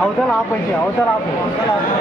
అవతల ఆపండి అవతల ఆపు అవతల ఆపు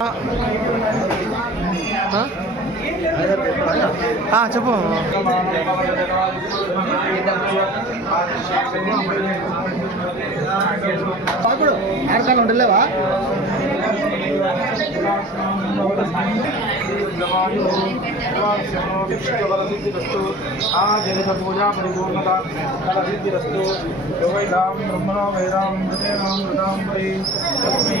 Ah. చెప్పు. ఆడతాను ఉండలేవా? ఆ జగత పూజా పరిపూర్ణత ఫల సిద్ధిరస్తు యోగైదాం బ్రహ్మణో వేదాం మృతేనాం మృతాం పరి తస్మై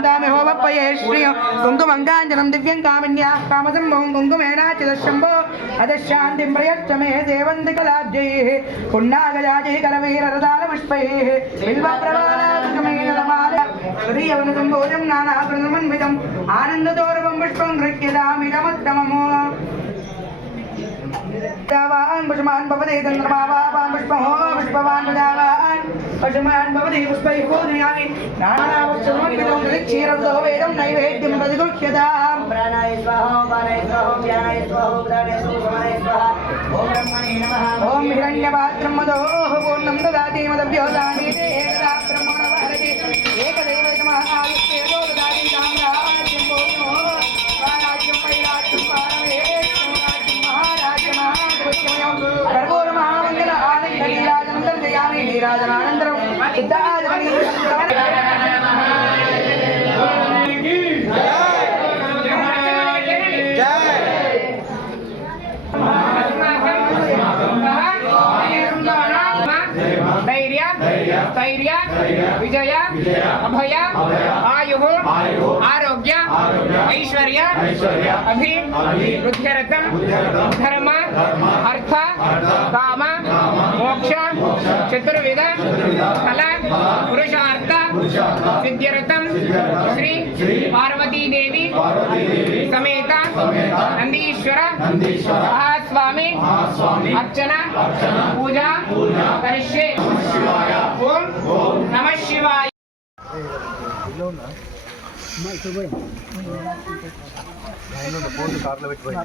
కాంతామి హోమప్పయే శ్రియ కుంకుమంగాంజనం దివ్యం కామిన్యా కామసంభవం కుంకుమేనాచిదశంభో అదశాంతిం ప్రయచ్చమే దేవంతి కళాబ్జై పుణ్యాగజాజై కరవీరరదాల పుష్పై బిల్వప్రభారాజకమేరమాలయం భోజం నానాకృతమన్వితం ఆనందదోరవం పుష్పం గృహ్యదామిదముత్తమము పుష్పమాన్ భవదే చంద్రమా పుష్పం पशुमान् भवति पुष्पैः पूजयामि नानावक्षमङ्कितं क्षीरतो वेदं नैवेद्यं प्रतिगुह्यताम् प्राणाय स्वाहा हिरण्यपात्रं मदोः पूर्णं ददाति मदभ्यो दानि धैर्य विजय अभय आयु आरोग्य ऐश्वर्य अभि वृद्धिरथम धर्म अर्थ काम చతుర్విధ ఫల పురుషార్థ సిద్ధ్యర్థం శ్రీ పార్వతీదేవి సమేత నందీశ్వర మహాస్వామి అర్చన పూజ కరిష్యే ఓం నమ శివాయ ఫోన్ కార్లో పెట్టిపోయింది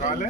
కాలే?